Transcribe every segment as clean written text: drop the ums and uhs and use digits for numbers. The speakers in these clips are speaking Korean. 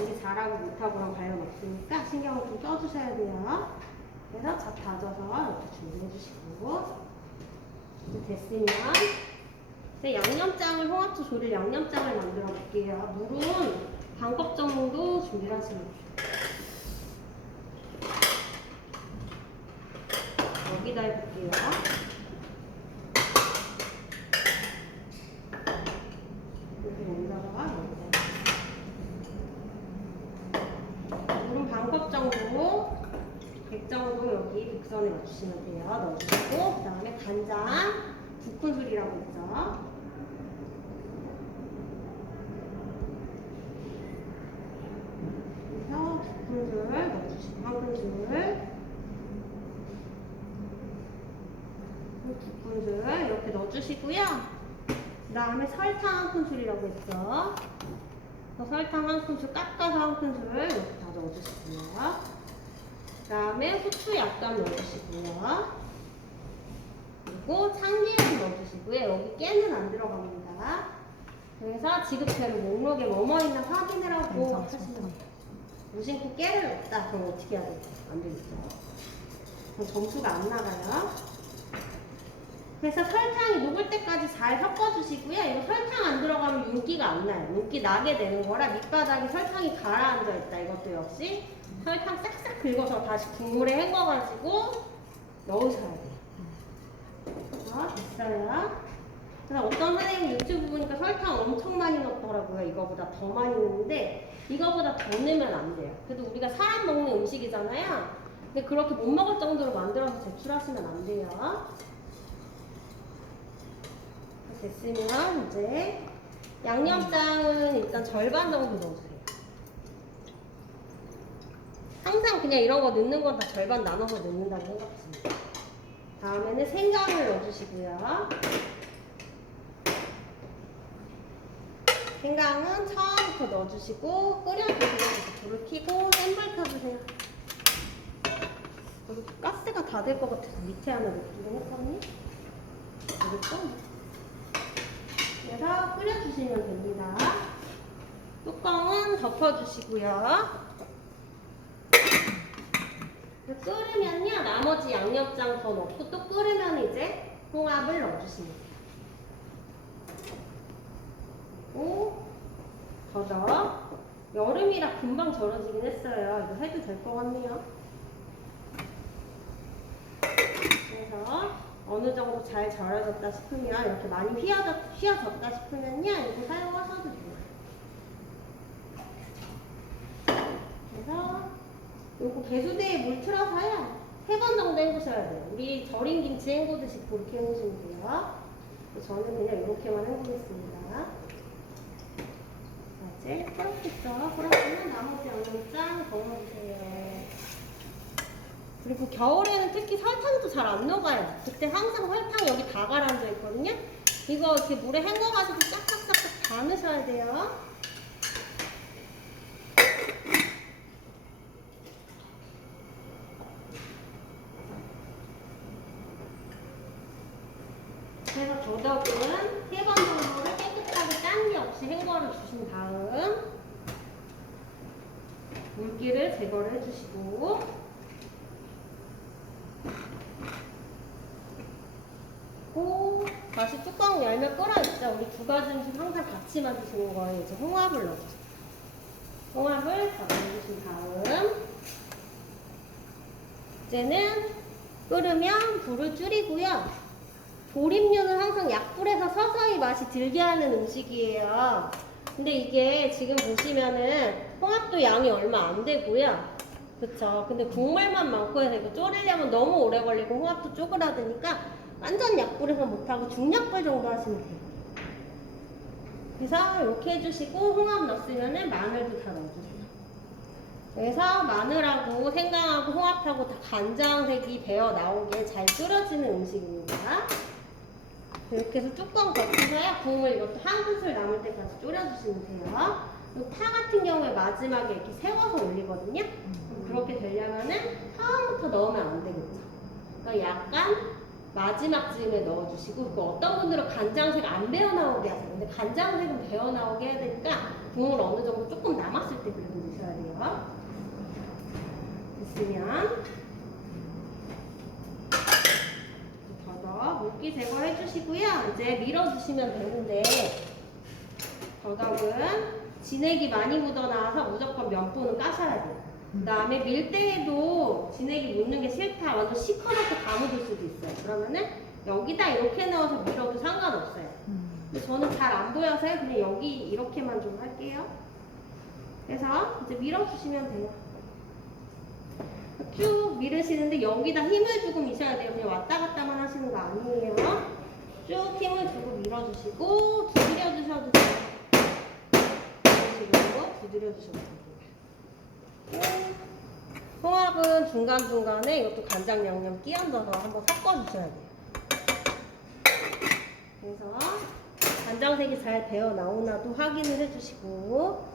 준비 잘하고 못하고랑 관련 없으니까 신경을 좀 써주셔야 돼요. 그래서 잘 다져서 이렇게 준비해 주시고, 이제 됐으면 이제 양념장을, 홍합초 조릴 양념장을 만들어 볼게요. 물은 반컵 정도 준비를 하시면 돼요. 여기다 해볼게요. 여기다가 물은 반컵 정도, 100 정도 여기 백선에 넣어주시면 돼요. 넣어주시고, 그 다음에 간장 2큰술이라고 했죠. 그래서 2큰술 넣어주시고, 1큰술, 2큰술 이렇게 넣어주시고요. 그 다음에 설탕 1큰술이라고 했죠. 설탕 1큰술 깎아서 1큰술 이렇게 다 넣어주시고요. 그 다음에 후추 약간 넣어주시고요. 그리고 참기름 넣어주시고요. 여기 깨는 안 들어갑니다. 그래서 지급재료 목록에 뭐뭐 있나 확인을 하고 하시면 돼요. 무심코 깨를 넣었다. 그럼 어떻게 해야 될까요? 안 되겠죠. 그럼 점수가 안 나가요. 그래서 설탕이 녹을 때까지 잘 섞어주시고요. 이거 설탕 안 들어가면 윤기가 안 나요. 윤기 나게 되는 거라 밑바닥에 설탕이 가라앉아 있다. 이것도 역시 설탕 싹싹 긁어서 다시 국물에 헹궈가지고 넣으셔야 돼요. 됐어요. 그래서 어떤 선생님 유튜브 보니까 설탕 엄청 많이 넣더라고요. 이거보다 더 많이 넣는데 이거보다 더 넣으면 안 돼요. 그래도 우리가 사람 먹는 음식이잖아요. 근데 그렇게 못 먹을 정도로 만들어서 제출하시면 안 돼요. 됐으면 이제 양념장은 일단 절반 정도 넣어주세요. 항상 그냥 이런 거 넣는 건 다 절반 나눠서 넣는다고 생각하시면 다음에는 생강을 넣어주시고요. 생강은 처음부터 넣어주시고 끓여주세요. 불을 켜고 센 불 켜주세요. 여기 가스가 다 될 것 같아서 밑에 하나 넣기로 했거든요. 알겠죠? 그래서 끓여주시면 됩니다. 뚜껑은 덮어주시고요. 끓으면요, 나머지 양념장 더 넣고 또 끓으면 이제 홍합을 넣어주시면 돼요. 그리고 더더 여름이라 금방 절여지긴 했어요. 이거 해도 될 것 같네요. 그래서 어느 정도 잘 절여졌다 싶으면 이렇게 많이 휘어졌다 싶으면요 이거 사용하셔도 돼요. 그래서 요거 개수대에 물 틀어서요 3번 정도 헹구셔야 돼요. 우리 절인 김치 헹구듯이 그렇게 헹구시면 돼요. 저는 그냥 이렇게만 헹구겠습니다. 이제 풀었겠죠? 풀었으면 나머지 양념장 넣어주세요. 그리고 겨울에는 특히 설탕도 잘 안 녹아요. 그때 항상 설탕 여기 다 가라앉아 있거든요. 이거 이렇게 물에 헹궈가지고 싹싹싹싹 다 넣으셔야 돼요. 그래서 더덕은 3번 정도를 깨끗하게 짠기 없이 헹궈 주신 다음 물기를 제거를 해주시고 다시 뚜껑 열면 끓어있죠. 우리 2가지 음식 항상 같이 만드시는 거예요. 이제 홍합을 넣어주세요. 홍합을 다 넣어주신 다음 이제는 끓으면 불을 줄이고요. 조림류는 항상 약불에서 서서히 맛이 들게 하는 음식이에요. 근데 이게 지금 보시면은 홍합도 양이 얼마 안 되고요. 그쵸? 근데 국물만 많고 해서 이거 졸이려면 너무 오래 걸리고 홍합도 쪼그라드니까 완전 약불에서 못하고 중약불 정도 하시면 돼요. 그래서 이렇게 해주시고 홍합 넣었으면 마늘도 다 넣어주세요. 그래서 마늘하고 생강하고 홍합하고 다 간장색이 배어 나오게 잘 끓여지는 음식입니다. 이렇게 해서 뚜껑 덮으셔야 국물 이것도 1큰술 남을 때까지 졸여주시면 돼요. 파 같은 경우에 마지막에 이렇게 세워서 올리거든요. 그렇게 되려면은 처음부터 넣으면 안 되겠죠. 그러니까 약간 마지막 즈음에 넣어주시고, 그 어떤 분들은 간장색 안 배어 나오게 하세요. 근데 간장색은 배어 나오게 해야 되니까 국물 어느 정도 조금 남았을 칠 때 그래도 넣으셔야 돼요. 됐으면 더덕 물기 제거해 주시고요. 이제 밀어주시면 되는데 더덕은 진액이 많이 묻어나와서 무조건 면보는 까셔야 돼요. 그 다음에 밀 때에도 진액이 묻는 게 싫다. 완전 시커멓게 다 묻을 수도 있어요. 그러면은 여기다 이렇게 넣어서 밀어도 상관없어요. 근데 저는 잘 안 보여서요. 그냥 여기 이렇게만 좀 할게요. 그래서 이제 밀어주시면 돼요. 쭉 밀으시는데 여기다 힘을 주고 미셔야 돼요. 그냥 왔다 갔다만 하시는 거 아니에요. 쭉 힘을 주고 밀어주시고 두드려 주셔도 돼요. 이런 식으로 두드려 주셔도 됩니다. 홍합은 중간중간에 이것도 간장 양념 끼얹어서 한번 섞어주셔야 돼요. 그래서 간장색이 잘 배어 나오나도 확인을 해주시고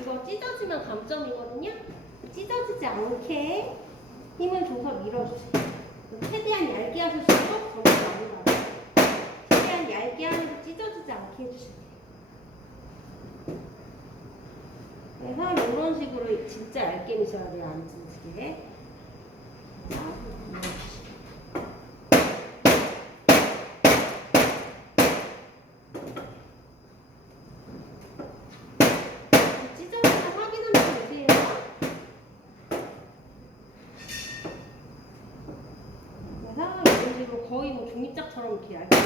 이거 찢어지면 감점이거든요. 찢어지지 않게 힘을 줘서 밀어주세요. 최대한 얇게 하실수록 점점 많이 나와요. 최대한 얇게 하면서 찢어지지 않게 해주세요. 그래서 이런 식으로 진짜 얇게 미셔야 돼요. 안 찢어지게. 찢어지면 확인하면 되세요. 그래서 이런 식으로 거의 뭐 종이짝처럼 이렇게 얇게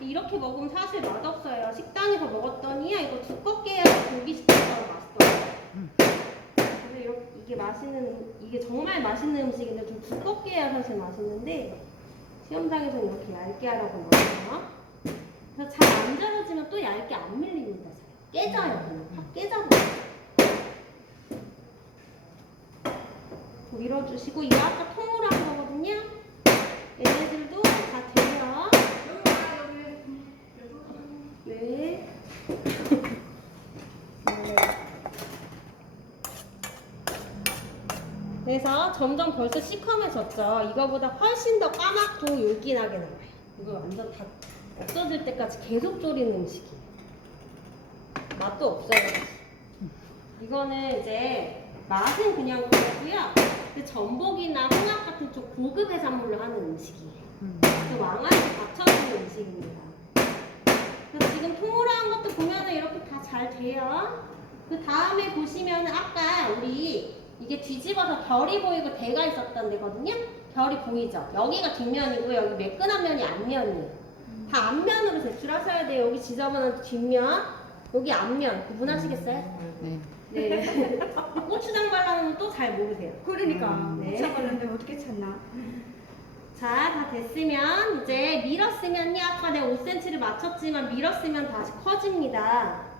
이렇게 먹으면 사실 맛없어요. 식당에서 먹었더니 이거 두껍게 해야 고기 식당처럼 맛있더라고요. 그래서 이게 정말 맛있는 음식인데 좀 두껍게 해야 사실 맛있는데 시험장에서는 이렇게 얇게 하라고 나와요. 그래서 잘 안 절여지면 또 얇게 안 밀립니다. 깨져요. 그냥 확 깨져버려요. 밀어주시고 이거 아까 통으로 한 거거든요. 얘네들도 다 돼요. 네. 그래서 점점 벌써 시커매졌죠. 이거보다 훨씬 더 까맣고 윤기나게 나와요. 이거 완전 다 없어질 때까지 계속 졸이는 음식이에요. 맛도 없어요. 이거는 이제 맛은 그냥 그렇고요. 근데 전복이나 홍합 같은 좀 고급 해산물로 하는 음식이에요. 그 왕한테 받쳐주는 음식입니다. 그래서 지금 통으로 한 것도 보면은 이렇게 다 잘 돼요. 그 다음에 보시면은 아까 우리 이게 뒤집어서 결이 보이고 대가 있었던 데거든요. 결이 보이죠? 여기가 뒷면이고 여기 매끈한 면이 앞면이에요. 다 앞면으로 제출하셔야 돼요. 여기 지저분한 뒷면, 여기 앞면 구분하시겠어요? 네. 네. 고추장 발라놓으면 또 잘 모르세요. 그러니까 네. 고추장 바르는데 어떻게 찾나? 자, 다 됐으면 이제 밀었으면요. 아까 내가 5cm를 맞췄지만 밀었으면 다시 커집니다.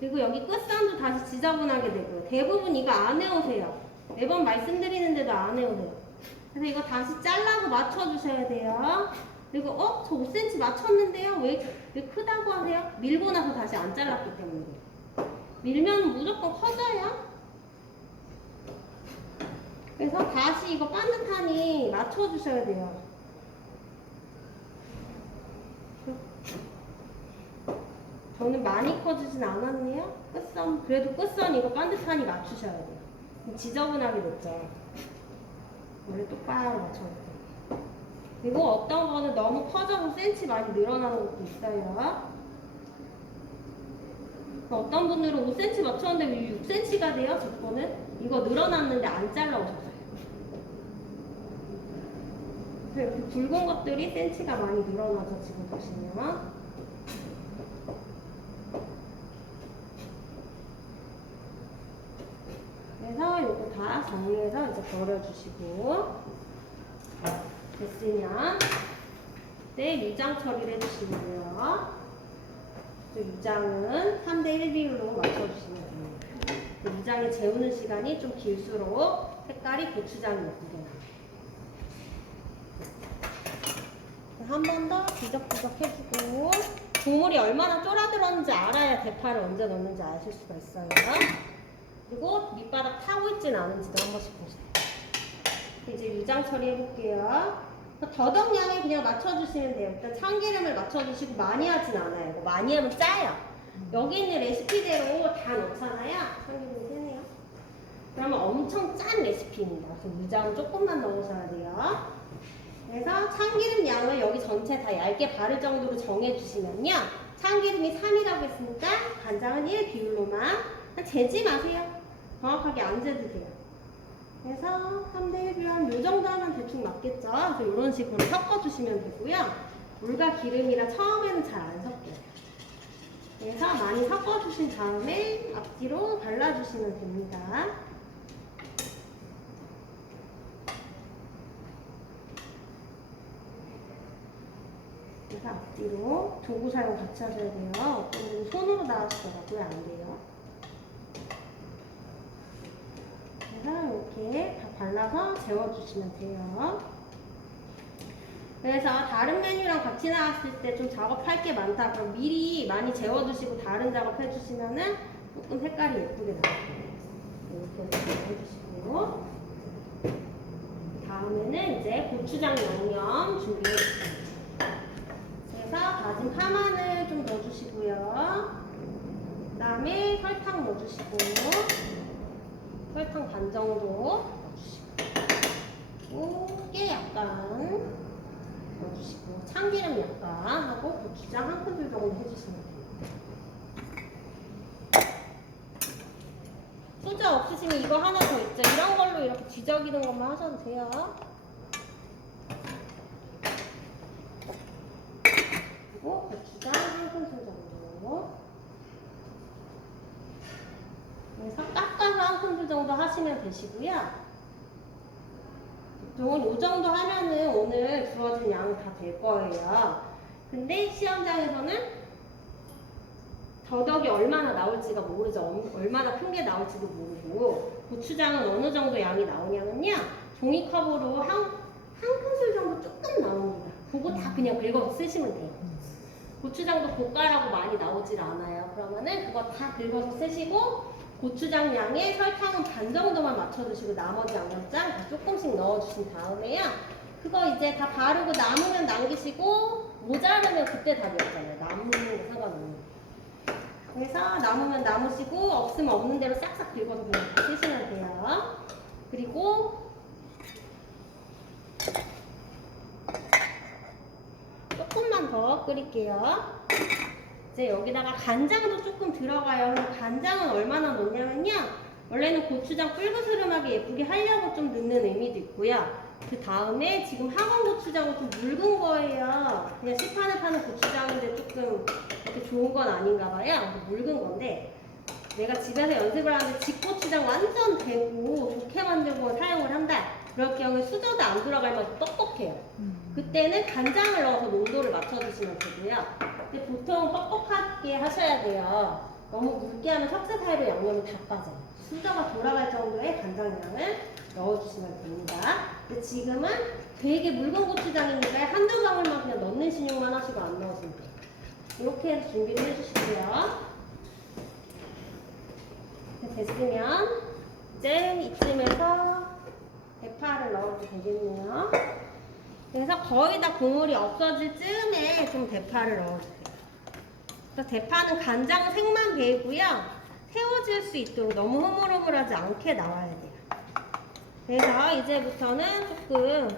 그리고 여기 끝선도 다시 지저분하게 되고요. 대부분 이거 안 해오세요. 매번 말씀드리는데도 안 해오세요. 그래서 이거 다시 잘라서 맞춰주셔야 돼요. 그리고 저 5cm 맞췄는데요? 왜 크다고 하세요? 밀고 나서 다시 안 잘랐기 때문에. 밀면 무조건 커져요. 그래서 다시 이거 반듯하니 맞춰주셔야 돼요. 저는 많이 커지진 않았네요. 끝선, 그래도 끝선 이거 반듯하니 맞추셔야 돼요. 지저분하게 됐죠. 원래 똑바로 맞춰야 돼요. 그리고 어떤 거는 너무 커져서 센치 많이 늘어나는 것도 있어요. 어떤 분들은 5cm 맞췄는데 왜 6cm가 돼요? 저 거는 이거 늘어났는데 안 잘라오셨어요. 이렇게 굵은 것들이 센치가 많이 늘어나죠. 지금 보시면 그래서 이거 다 정리해서 이제 버려주시고 됐으면 그때 유장 처리를 해주시고요. 유장은 3대1 비율로 맞춰주시면 됩니다. 유장이 재우는 시간이 좀 길수록 색깔이 고추장이 예쁘게 나와요. 한 번 더 뒤적뒤적 해주고 국물이 얼마나 쫄아들었는지 알아야 대파를 언제 넣는지 아실 수가 있어요. 그리고 밑바닥 타고 있진 않은지도 한 번씩 보세요. 이제 유장 처리해볼게요. 더덕량에 그냥 맞춰주시면 돼요. 일단 참기름을 맞춰주시고 많이 하진 않아요. 이거 많이 하면 짜요. 여기 있는 레시피대로 다 넣잖아요. 참기름이 세네요. 그러면 엄청 짠 레시피입니다. 그래서 무장 조금만 넣으셔야 돼요. 그래서 참기름 양을 여기 전체 다 얇게 바를 정도로 정해주시면요. 참기름이 3이라고 했으니까 간장은 1 비율로만 재지 마세요. 정확하게 안 재도 돼요. 그래서 3대 1 한 요 정도 하면 대충 맞겠죠? 그래서 이런 식으로 섞어주시면 되고요. 물과 기름이라 처음에는 잘 안 섞여요. 그래서 많이 섞어주신 다음에 앞뒤로 발라주시면 됩니다. 그래서 앞뒤로 도구 사용 같이 하셔야 돼요. 어떤 분은 손으로 나와주더라고요. 안 돼요. 그래서 이렇게 다 발라서 재워주시면 돼요. 그래서 다른 메뉴랑 같이 나왔을 때 좀 작업할 게 많다. 그럼 미리 많이 재워두시고 다른 작업 해주시면은 조금 색깔이 예쁘게 나와요. 이렇게 해주시고 다음에는 이제 고추장 양념 준비해주세요. 그래서 다진 파마늘 좀 넣어주시고요. 그 다음에 설탕 넣어주시고 설탕 반 정도 넣어주시고 깨 약간 넣어주시고 참기름 약간 하고 고추장 한 큰술 정도 해주시면 돼요. 소자 없으시면 이거 하나 더 있죠. 이런 걸로 이렇게 뒤적이는 것만 하셔도 돼요. 그리고 고추장 한 큰술 정도. 그래서 깎아서 한 큰술 정도 하시면 되시고요. 보통 이 정도 하면은 오늘 주어진 양이 다 될 거예요. 근데 시험장에서는 더덕이 얼마나 나올지가 모르죠. 얼마나 큰 게 나올지도 모르고 고추장은 어느 정도 양이 나오냐면요. 종이컵으로 한 큰술 정도 조금 나옵니다. 그거 다 그냥 긁어서 쓰시면 돼요. 고추장도 고가라고 많이 나오질 않아요. 그러면은 그거 다 긁어서 쓰시고 고추장 양에 설탕은 반 정도만 맞춰주시고 나머지 양념장 다 조금씩 넣어주신 다음에요. 그거 이제 다 바르고 남으면 남기시고 모자르면 그때 다 넣었잖아요. 남는 거 상관없는. 그래서 남으면 남으시고 없으면 없는 대로 싹싹 긁어서 그냥 다 쓰시면 돼요. 그리고 조금만 더 끓일게요. 이제 여기다가 간장도 조금 들어가요. 간장은 얼마나 넣냐면요. 원래는 고추장 뿔그스름하게 예쁘게 하려고 좀 넣는 의미도 있고요. 그 다음에 지금 학원 고추장은 좀 묽은 거예요. 그냥 시판에 파는 고추장인데 조금 이렇게 좋은 건 아닌가 봐요. 묽은 건데 내가 집에서 연습을 하는데 집고추장 완전 되고 좋게 만들고 사용을 한다. 그럴 경우에 수저도 안 들어가면 뻑뻑해요. 그때는 간장을 넣어서 농도를 맞춰주시면 되고요. 근데 보통 뻑뻑하게 하셔야 돼요. 너무 묽게 하면 석쇠 사이로 양념이 다 빠져요. 수저가 돌아갈 정도의 간장량을 넣어주시면 됩니다. 근데 지금은 되게 묽은 고추장이니까 한두 방울만 그냥 넣는 신용만 하시고 안 넣으시면 돼요. 이렇게 해서 준비를 해주시고요. 됐으면 이제 이쯤에서 대파를 넣어도 되겠네요. 그래서 거의 다 국물이 없어질 쯤에 좀 대파를 넣어주세요. 그래서 대파는 간장 색만 배고요. 세워질 수 있도록 너무 흐물흐물하지 않게 나와야 돼요. 그래서 이제부터는 조금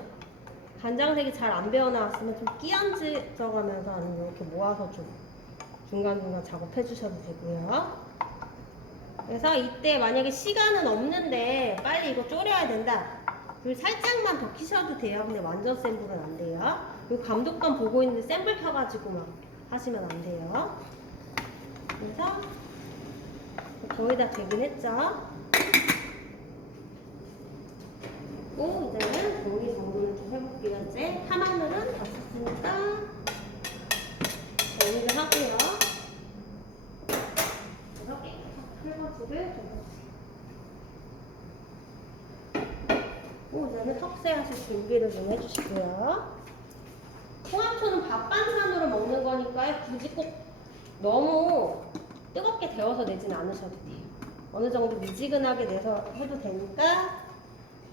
간장색이 잘 안 배어 나왔으면 좀 끼얹어가면서 아니면 이렇게 모아서 좀 중간중간 작업해 주셔도 되고요. 그래서 이때 만약에 시간은 없는데 빨리 이거 졸여야 된다. 그리고 살짝만 더 키셔도 돼요. 근데 완전 센 불은 안 돼요. 그리고 감독관 보고 있는데 센 불 켜가지고 막 하시면 안 돼요. 그래서 거의 다 되긴 했죠. 그리고 이제는 종이 정돈을 좀 해볼게요. 이제 파마늘은 다 썼으니까 정리를 하고요. 그래서 풀버즈를 좀 해주세요. 이제는 석쇠하실 준비를 좀 해주시고요. 홍합초는 밥 반찬으로 먹는 거니까 굳이 꼭 너무 뜨겁게 데워서 내진 않으셔도 돼요. 어느 정도 미지근하게 내서 해도 되니까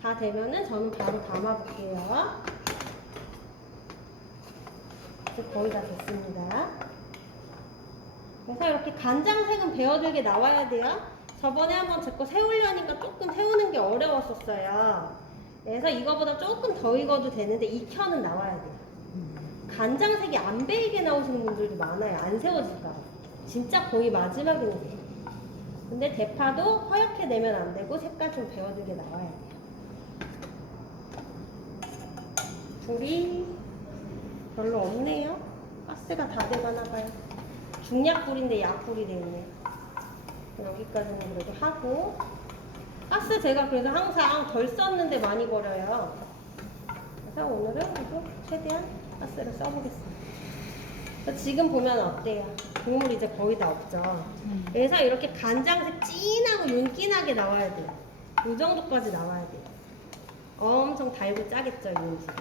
다 되면은 저는 바로 담아 볼게요. 이제 거의 다 됐습니다. 그래서 이렇게 간장색은 배어들게 나와야 돼요. 저번에 한번 제 거 세우려니까 조금 세우는 게 어려웠었어요. 그래서 이거보다 조금 더 익어도 되는데 익혀는 나와야 돼요. 간장색이 안 배이게 나오시는 분들도 많아요. 안 세워질까 봐. 진짜 거의 마지막에는 돼요. 근데 대파도 허옇게 내면 안 되고 색깔 좀 배어들게 나와야 돼요. 불이 별로 없네요. 가스가 다 돼가나 봐요. 중약불인데 약불이 되있네요. 여기까지는 그래도 하고, 가스 제가 그래도 항상 덜 썼는데 많이 버려요. 그래서 오늘은 그래도 최대한 가스를 써보겠습니다. 그래서 지금 보면 어때요? 국물 이제 거의 다 없죠. 그래서 이렇게 간장색 진하고 윤기나게 나와야 돼요. 이 정도까지 나와야 돼요. 엄청 달고 짜겠죠, 이 음식은.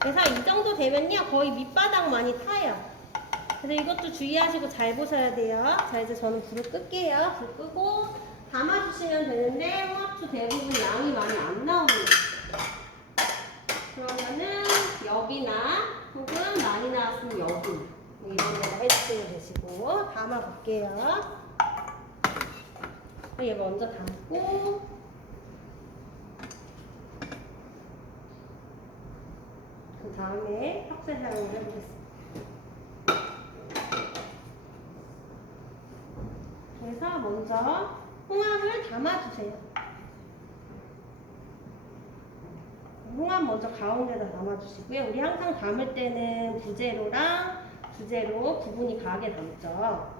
그래서 이 정도 되면요, 거의 밑바닥 많이 타요. 그래서 이것도 주의하시고 잘 보셔야 돼요. 자, 이제 저는 불을 끌게요. 불 끄고 담아주시면 되는데 홍합초 대부분 양이 많이 안 나옵니다. 그러면은 여기나 혹은 많이 나왔으면 여기 뭐 이런 데다 해주시면 되시고 담아볼게요. 얘 먼저 담고 그 다음에 석쇠 사용을 해보겠습니다. 그래서 먼저 홍합을 담아주세요. 홍합 먼저 가운데다 담아주시고요. 우리 항상 담을 때는 부재료랑 주재료 구분이 가게 담죠.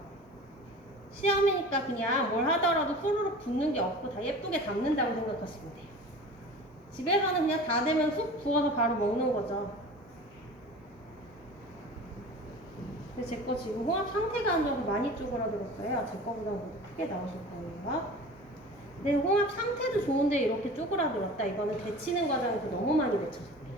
시험이니까 그냥 뭘 하더라도 후루룩 붓는 게 없고 다 예쁘게 담는다고 생각하시면 돼요. 집에서는 그냥 다 되면 훅 부어서 바로 먹는 거죠. 근데 제 거 지금 홍합 상태가 안 좋아서 많이 쪼그라들었어요. 제 거보다 크게 나오실 거예요. 근데 홍합 상태도 좋은데 이렇게 쪼그라들었다. 이거는 데치는 과정에서 너무 많이 데쳐서 그래요.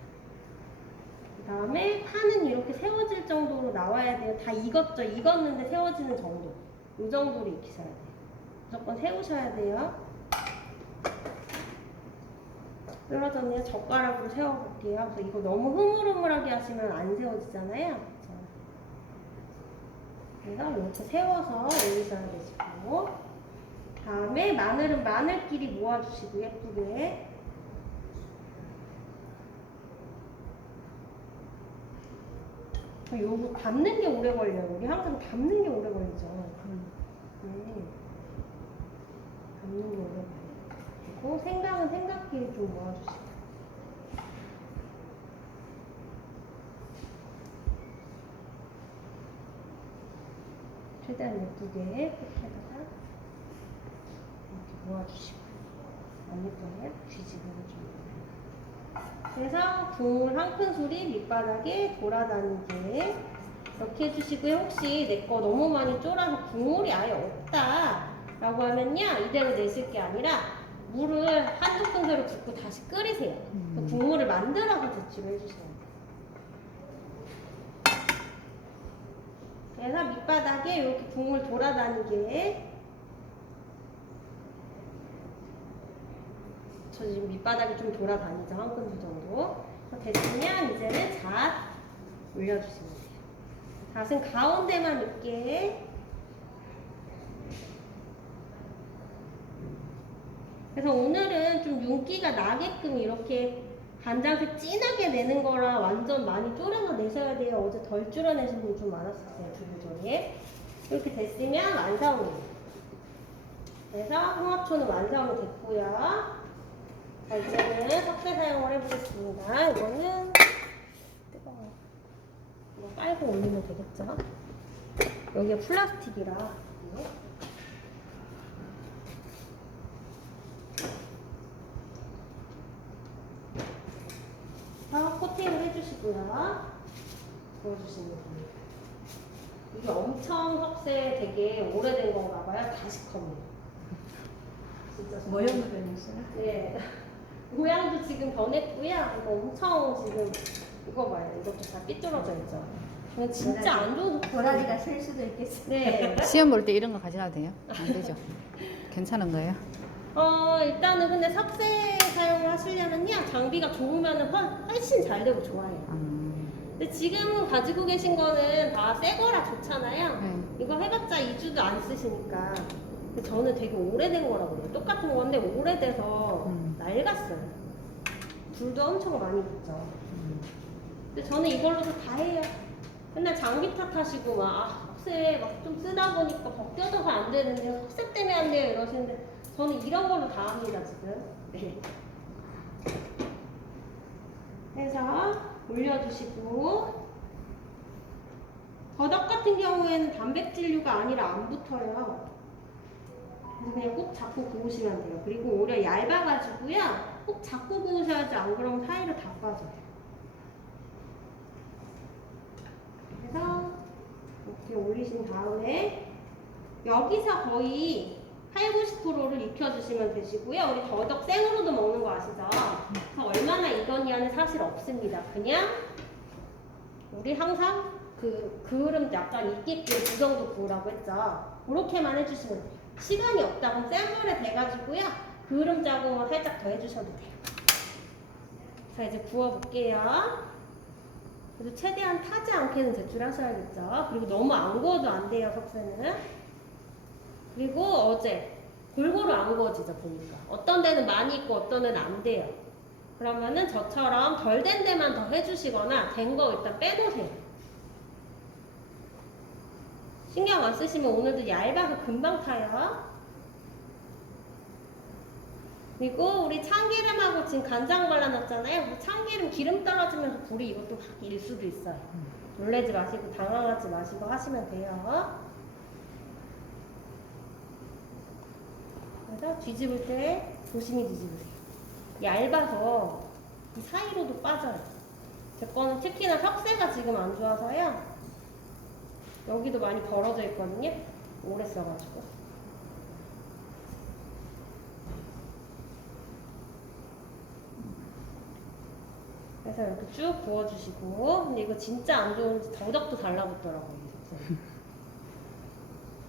그 다음에 파는 이렇게 세워질 정도로 나와야 돼요. 다 익었죠? 익었는데 세워지는 정도. 이 정도로 익히셔야 돼요. 무조건 세우셔야 돼요. 떨어졌네요. 젓가락으로 세워볼게요. 그래서 이거 너무 흐물흐물하게 하시면 안 세워지잖아요. 그래서 이렇게 세워서 올리셔야 되시고, 다음에 마늘은 마늘끼리 모아주시고 예쁘게. 요거 담는 게 오래 걸려요. 우리 항상 담는 게 오래 걸리죠. 담는 게 오래 걸려요. 그리고 생강은 생강끼리 좀 모아주시고. 최대한 예쁘게 끝에다가 이렇게 모아주시고, 안 예쁘면 뒤집어는 좀. 그래서 국물 한 큰술이 밑바닥에 돌아다니게 이렇게 해주시고요. 혹시 내 거 너무 많이 쫄아서 국물이 아예 없다 라고 하면요, 이대로 내실 게 아니라 물을 한두 큰술을 붓고 다시 끓이세요. 국물을 만들어서 대치로 해주셔야 돼요. 그래서 밑바닥에 이렇게 국물 돌아다니게. 저 지금 밑바닥이 좀 돌아다니죠. 한 큰술 정도. 됐으면 이제는 잣 올려주시면 돼요. 잣은 가운데만 있게. 그래서 오늘은 좀 윤기가 나게끔 이렇게 간장색 진하게 내는 거라 완전 많이 졸여서 내셔야 돼요. 어제 덜 줄여내신 분 좀 많았었어요. 두부 전에. 이렇게 됐으면 완성이에요. 그래서 홍합초는 완성이 됐고요. 자, 이제는 석쇠 사용을 해보겠습니다. 이거는 뜨거워요. 이거 깔고 올리면 되겠죠? 여기가 플라스틱이라. 네. 코팅을 해주시고요. 부어주시면 됩니다. 이게 엄청 석쇠 되게 오래된 건가 봐요. 다시 컵니다. 진짜 모양도 변했어요? 네. 모양도 지금 변했고요. 이거 엄청 지금 이거 봐요. 이것도 다 삐뚤어져 있죠. 이건 진짜 안 좋은 도라지가 셀 수도 있겠어요. 네. 시험 볼 때 이런 거 가져가도 돼요? 안 되죠? 괜찮은 거예요? 일단은 근데 석쇠 사용을 하시려면요, 장비가 좋으면 훨씬 잘 되고 좋아요. 근데 지금 가지고 계신 거는 다 새 거라 좋잖아요. 네. 이거 해봤자 2주도 안 쓰시니까. 근데 저는 되게 오래된 거라고 그래요. 똑같은 건데 오래돼서 낡았어요. 불도 엄청 많이 붙죠. 근데 저는 이걸로도 다 해요. 맨날 장비 탓하시고 헉새 막 좀 쓰다 보니까 벗겨져서 안 되는데 헉새 때문에 안 돼요 이러시는데 저는 이런 걸로 다 합니다 지금. 네. 해서 올려주시고 더덕 같은 경우에는 단백질류가 아니라 안 붙어요. 그래서 그냥 꼭 잡고 구우시면 돼요. 그리고 오히려 얇아가지고요. 꼭 잡고 구우셔야지 안 그러면 사이로 다 빠져요. 그래서 이렇게 올리신 다음에 여기서 거의 80~90%를 익혀주시면 되시고요. 우리 더덕 생으로도 먹는 거 아시죠? 그래서 얼마나 익었냐는 사실 없습니다. 그냥 우리 항상 그 그을음 약간 익게끔 그 정도 구우라고 했죠. 그렇게만 해주시면 돼요. 시간이 없다 그럼 센 불에 대가지고요. 그을음 자국만 살짝 더 해주셔도 돼요. 자 이제 구워볼게요. 그래도 최대한 타지 않게는 제출하셔야겠죠. 그리고 너무 안 구워도 안 돼요, 석쇠는. 그리고 어제 골고루 안 구워지죠, 보니까. 어떤 데는 많이 있고 어떤 데는 안 돼요. 그러면은 저처럼 덜 된 데만 더 해주시거나 된 거 일단 빼놓으세요. 신경 안 쓰시면 오늘도 얇아서 금방 타요. 그리고 우리 참기름하고 지금 간장 발라놨잖아요. 참기름 기름 떨어지면서 불이 이것도 확 일 수도 있어요. 놀라지 마시고 당황하지 마시고 하시면 돼요. 그래서 뒤집을 때 조심히 뒤집으세요. 얇아서 이 사이로도 빠져요. 제 거는 특히나 석쇠가 지금 안 좋아서요. 여기도 많이 벌어져 있거든요. 오래 써가지고. 그래서 이렇게 쭉 부어주시고. 근데 이거 진짜 안 좋은지 더덕도 달라붙더라고요.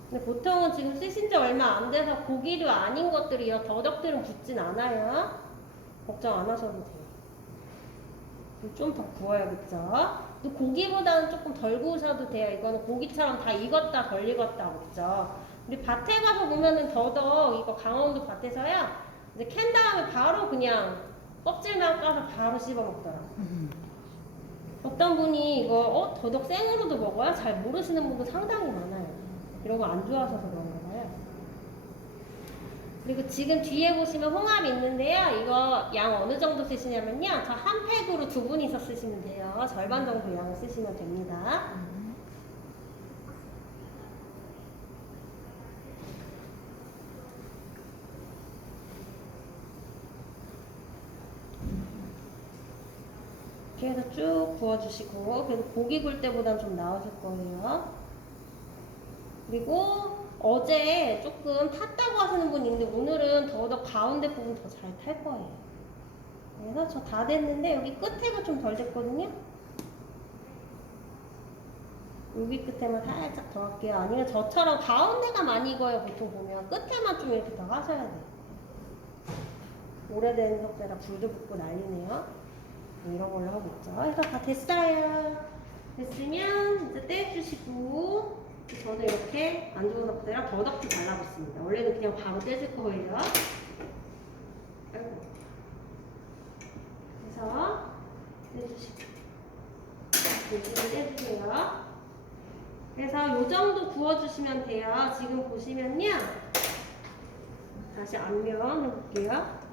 근데 보통은 지금 쓰신 지 얼마 안 돼서 고기류 아닌 것들이요. 더덕들은 붙진 않아요. 걱정 안 하셔도 돼요. 좀 더 구워야겠죠. 또 고기보다는 조금 덜 구우셔도 돼요. 이거는 고기처럼 다 익었다 덜 익었다 없죠. 우리 밭에 가서 보면은 더덕 이거 강원도 밭에서요. 이제 캔 다음에 바로 그냥 껍질만 까서 바로 씹어 먹더라고요. 어떤 분이 이거 더덕 생으로도 먹어요? 잘 모르시는 분도 상당히 많아요. 이런 거 안 좋아하셔서 그런가 봐요. 그리고 지금 뒤에 보시면 홍합이 있는데요. 이거 양 어느 정도 쓰시냐면요. 저 한 팩으로 2분이서 쓰시면 돼요. 절반 정도 양을 쓰시면 됩니다. 이렇게 해서 쭉 구워주시고 그래도 고기 굴 때보단 좀 나으실 거예요. 그리고 어제 조금 탔다고 하시는 분이 있는데 오늘은 더덕 가운데 부분 더 잘 탈 거예요. 그래서 저 다 됐는데 여기 끝에가 좀 덜 됐거든요. 여기 끝에만 살짝 더 할게요. 아니면 저처럼 가운데가 많이 익어요. 보통 보면 끝에만 좀 이렇게 더 하셔야 돼요. 오래된 석쇠라 불도 붙고 난리네요. 이런 걸로 하고 있죠. 그래서 다 됐어요. 됐으면 이제 떼주시고 저는 이렇게 안 좋은 석쇠랑 더덕도 발라봤습니다. 원래는 그냥 바로 떼줄 거예요. 그래서 떼주시고 여기를 떼주세요. 그래서 요 정도 구워주시면 돼요. 지금 보시면요. 다시 앞면 해볼게요.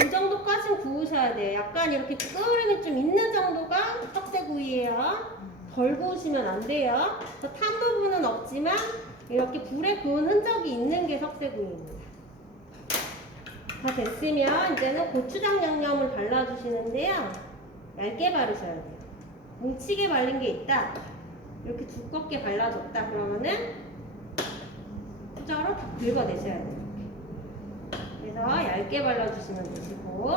이 정도까지는 구우셔야 돼요. 약간 이렇게 끓음이 좀 있는 정도가 석쇠구이예요. 덜 구우시면 안 돼요. 탄 부분은 없지만 이렇게 불에 구운 흔적이 있는 게 석쇠구이입니다. 다 됐으면 이제는 고추장 양념을 발라주시는데요. 얇게 바르셔야 돼요. 뭉치게 발린 게 있다. 이렇게 두껍게 발라줬다. 그러면은 후저로 다 긁어내셔야 돼요. 그래서 얇게 발라주시면 되시고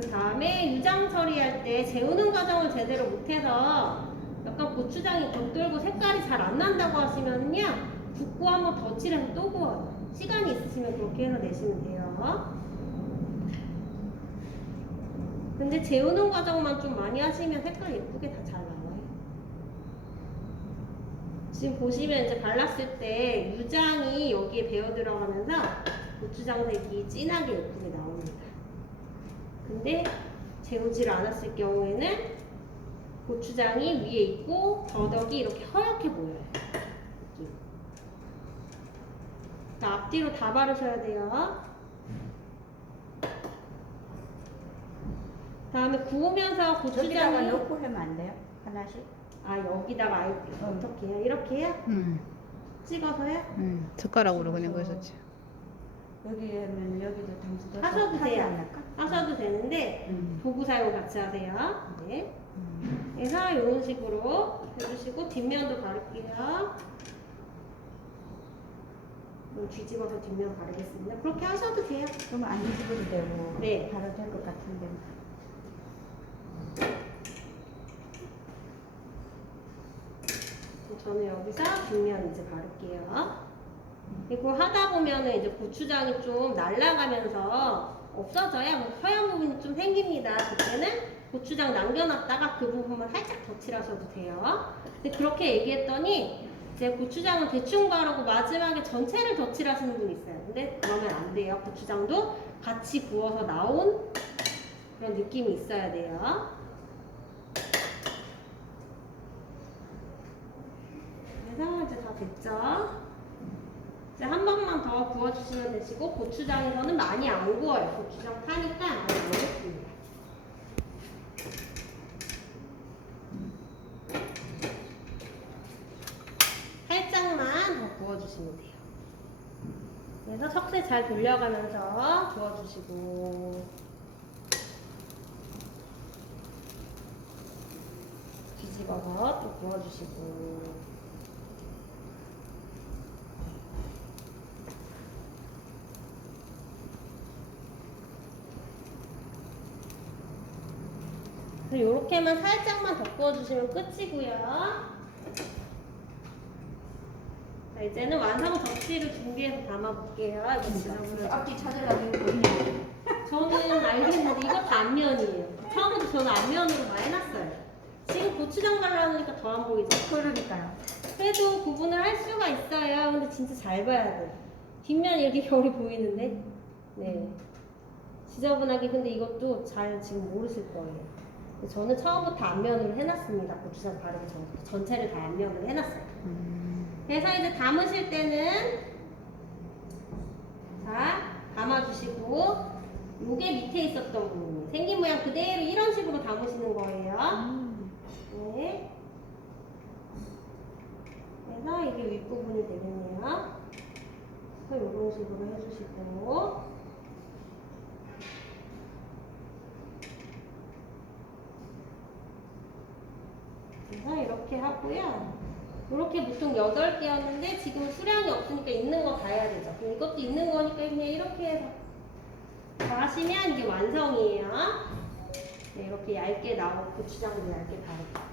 그 다음에 유장 처리할 때 재우는 과정을 제대로 못해서 약간 고추장이 겉돌고 색깔이 잘 안 난다고 하시면요 붓고 한번 더 칠해서 또 구워요. 시간이 있으시면 그렇게 해서 내시면 돼요. 근데 재우는 과정만 좀 많이 하시면 색깔 예쁘게 다 잘 나와요. 지금 보시면 이제 발랐을 때 유장이 여기에 배어 들어가면서 고추장색이 진하게 예쁘게 나옵니다. 근데 재우지를 않았을 경우에는 고추장이 위에 있고 더덕이 이렇게 허옇게 보여요. 이렇게. 자, 앞뒤로 다 바르셔야 돼요. 다음에 구우면서 여기다가 고추장이 넣고 하면 안 돼요? 하나씩? 아 여기다가 아예 어떻게 해요? 이렇게 해요? 찍어서요? 젓가락으로 그냥 그랬었지. 여기 하면 여기도 담수도 하셔도 돼요. 안 할까? 하셔도 되는데 도구 사용 같이 하세요. 네. 그래서 이런 식으로 해주시고 뒷면도 바를게요. 그럼 뒤집어서 뒷면 바르겠습니다. 그렇게 하셔도 돼요. 그러면 안 뒤집어도 되고 네. 바로 될 것 같은데. 저는 여기서 뒷면 이제 바를게요. 그리고 하다 보면은 이제 고추장이 좀 날아가면서 없어져야 허연 부분이 좀 생깁니다. 그때는 고추장 남겨놨다가 그 부분만 살짝 덧칠하셔도 돼요. 근데 그렇게 얘기했더니 이제 고추장은 대충 바르고 마지막에 전체를 덧칠하시는 분이 있어요. 근데 그러면 안 돼요. 고추장도 같이 구워서 나온 그런 느낌이 있어야 돼요. 그래서 이제 다 됐죠? 이제 한 번만 더 구워주시면 되시고 고추장에서는 많이 안 구워요. 고추장 타니까 많이 어렵습니다. 살짝만 더 구워주시면 돼요. 그래서 석쇠 잘 돌려가면서 구워주시고 뒤집어서 또 구워주시고 이렇게만 살짝만 더 구워주시면 끝이고요. 자, 이제는 완성 접시를 준비해서 담아볼게요. 이거 지저분한 앞뒤 찾으려고 이거 있네. 저는 알겠는데 이것도 앞면이에요. 처음부터 저는 앞면으로 다 해놨어요. 지금 고추장 발라놓으니까 더 안 보이죠? 그러니까요. 그래도 구분을 할 수가 있어요. 근데 진짜 잘 봐야 돼. 뒷면이 이렇게 결이 보이는데 네 지저분하게. 근데 이것도 잘 지금 모르실 거예요. 저는 처음부터 앞면으로 해놨습니다. 고추장 바르기 전부터 전체를 다 앞면으로 해놨어요. 그래서 이제 담으실 때는 자 담아주시고 요게 밑에 있었던 부분 생긴 모양 그대로 이런 식으로 담으시는 거예요. 네. 그래서 이게 윗부분이 되겠네요. 그래서 이런 식으로 해주시고 그래서 이렇게 하고요. 이렇게 보통 8개였는데 지금 수량이 없으니까 있는 거 다 해야 되죠. 그럼 이것도 있는 거니까 그냥 이렇게 해서 다 하시면 이게 완성이에요. 네, 이렇게 얇게 나오고 고추장도 얇게 바르고